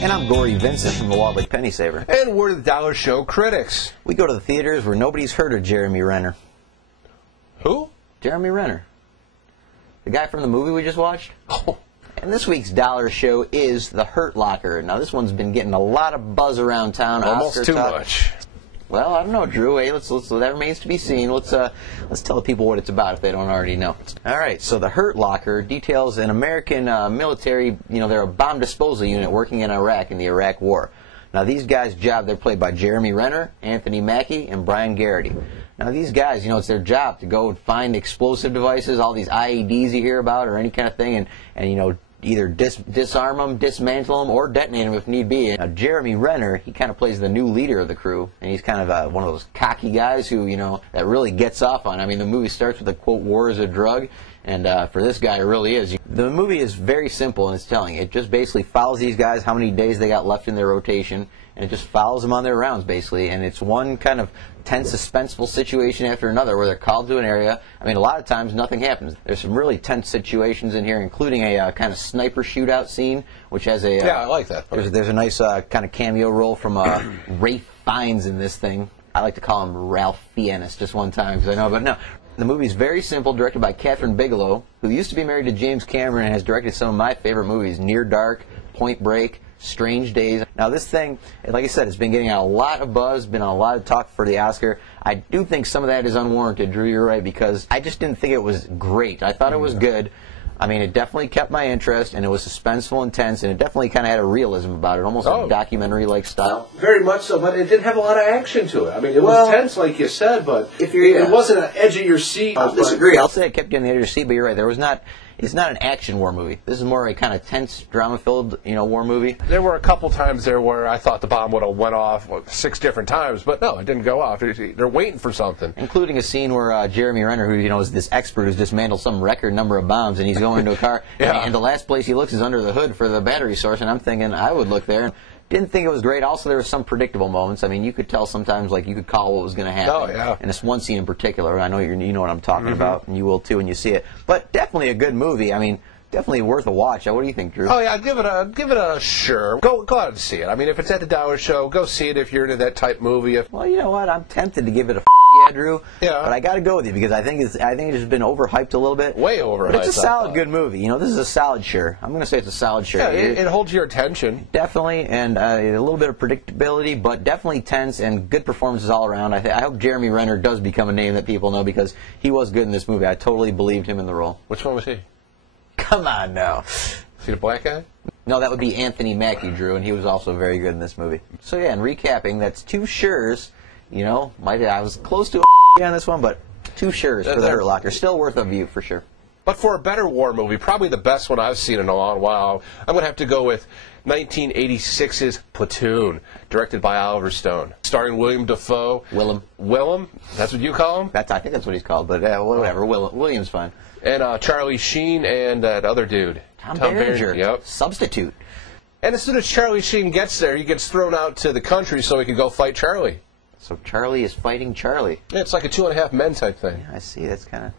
And I'm Gory Vincent from the Walt Lake Penny Saver. And we're the Dollar Show critics. We go to the theaters where nobody's heard of Jeremy Renner. Who? Jeremy Renner. The guy from the movie we just watched? Oh. And this week's Dollar Show is The Hurt Locker. Now, this one's been getting a lot of buzz around town. Almost too much. Well, I don't know, Drew. Hey, that remains to be seen. Let's tell the people what it's about if they don't already know. All right. So The Hurt Locker details an American military. They're a bomb disposal unit working in Iraq in the Iraq War. Now, these guys' job, they're played by Jeremy Renner, Anthony Mackie, and Brian Garrity. Now, these guys, it's their job to go find explosive devices, all these IEDs you hear about, or any kind of thing, and either disarm them, dismantle them, or detonate them if need be. Now, Jeremy Renner, he kind of plays the new leader of the crew, and he's kind of one of those cocky guys who, that really gets off on. I mean, the movie starts with the quote, "War is a drug," and for this guy, it really is. The movie is very simple in its telling. It just basically follows these guys, how many days they got left in their rotation, and it just follows them on their rounds, basically. And it's one kind of tense, suspenseful situation after another where they're called to an area. I mean, a lot of times nothing happens. There's some really tense situations in here, including a kind of sniper shootout scene, which has a... yeah, I like that. There's a nice kind of cameo role from Ralph Fiennes in this thing. I like to call him Ralph Fiennes just one time, because I know, but no. The movie's very simple, directed by Catherine Bigelow, who used to be married to James Cameron and has directed some of my favorite movies, Near Dark, Point Break, Strange Days. Now, this thing, like I said, it's been getting a lot of buzz, been a lot of talk for the Oscar. I do think some of that is unwarranted, Drew, you're right, because I just didn't think it was great. I thought it was good. I mean, it definitely kept my interest, and it was suspenseful, intense, and it definitely kind of had a realism about it, almost a documentary-like style. Very much so, but it did have a lot of action to it. I mean, it was tense, like you said, but it wasn't an edge of your seat. I'll disagree. I'll say it kept you on the edge of your seat, but you're right. It's not an action war movie. This is more a kind of tense, drama-filled, war movie. There were a couple times there where I thought the bomb would have went off 6 different times, but no, it didn't go off. They're waiting for something. Including a scene where Jeremy Renner, who is this expert who's dismantled some record number of bombs, and he's going into a car, and the last place he looks is under the hood for the battery source, and I'm thinking I would look there. Didn't think it was great. Also, there were some predictable moments. I mean, you could tell sometimes, like, you could call what was going to happen. Oh, yeah. And this one scene in particular, I know you know what I'm talking about, and you will too when you see it. But definitely a good movie. I mean, definitely worth a watch. What do you think, Drew? Oh yeah, give it a sure. Go out and see it. I mean, if it's at the Dollar Show, go see it if you're into that type movie. Well, you know what? I'm tempted to give it a yeah, Drew. Yeah. But I got to go with you because I think it's just been overhyped a little bit. Way overhyped. But it's a solid, good movie. This is a solid sure. I'm going to say it's a solid sure. Yeah, it holds your attention. Definitely, and a little bit of predictability, but definitely tense and good performances all around. I hope Jeremy Renner does become a name that people know because he was good in this movie. I totally believed him in the role. Which one was he? Come on now. See the black guy? No, that would be Anthony Mackie, Drew, and he was also very good in this movie. So yeah, in recapping, that's 2 sures. I was close to a on this one, but 2 sures for The Hurt Locker. Still worth a view for sure. But for a better war movie, probably the best one I've seen in a long while, I'm going to have to go with 1986's Platoon, directed by Oliver Stone, starring William Dafoe. Willem? That's what you call him? I think that's what he's called, but whatever. William's fine. And Charlie Sheen and that other dude. Tom Berenger. Yep. Substitute. And as soon as Charlie Sheen gets there, he gets thrown out to the country so he can go fight Charlie. So Charlie is fighting Charlie. Yeah, it's like a 2.5 Men type thing. Yeah, I see. That's kind of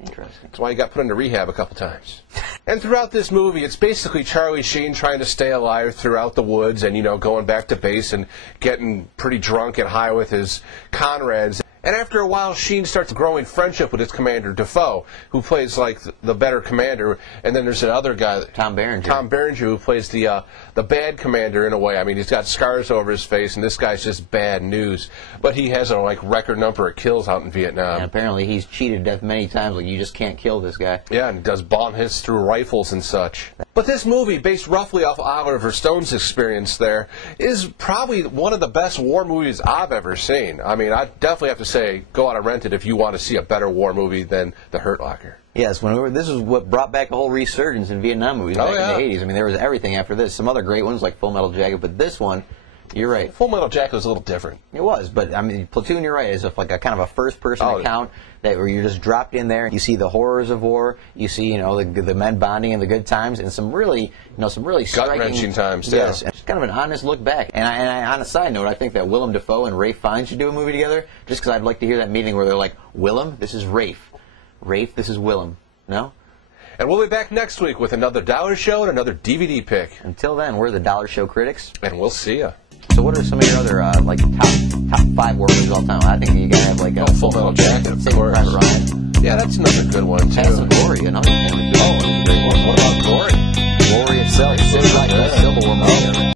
interesting. That's why he got put into rehab a couple times. And throughout this movie, it's basically Charlie Sheen trying to stay alive throughout the woods and, going back to base and getting pretty drunk and high with his comrades. And after a while, Sheen starts growing friendship with his commander, Dafoe, who plays like the better commander. And then there's another guy, Tom Berenger, who plays the bad commander in a way. I mean, he's got scars over his face, and this guy's just bad news. But he has a record number of kills out in Vietnam. And apparently, he's cheated death many times. Like, you just can't kill this guy. Yeah, and he does bomb hits through rifles and such. But this movie, based roughly off Oliver Stone's experience there, is probably one of the best war movies I've ever seen. I mean, I definitely have to say, go out and rent it if you want to see a better war movie than The Hurt Locker. Yes, this is what brought back a whole resurgence in Vietnam movies back in the 80s. I mean, there was everything after this. Some other great ones like Full Metal Jacket, but this one, you're right. Full Metal Jacket was a little different. It was, but I mean, Platoon, you're right, is a kind of a first-person account where you're just dropped in there. You see the horrors of war. You see, the men bonding and the good times, and some really striking, gut-wrenching times. Yes, it's kind of an honest look back. And on a side note, I think that Willem Dafoe and Ralph Fiennes should do a movie together. Just because I'd like to hear that meeting where they're like, Willem, this is Rafe. Rafe, this is Willem. No. And we'll be back next week with another Dollar Show and another DVD pick. Until then, we're the Dollar Show critics. And we'll see ya. So what are some of your other like top 5 war movies of all time? I think you gotta have like a Full Metal Jacket, of Saving course. Private Ryan. Yeah, that's another good one too. Pass and Glory, another one. Oh, great one. What about Glory?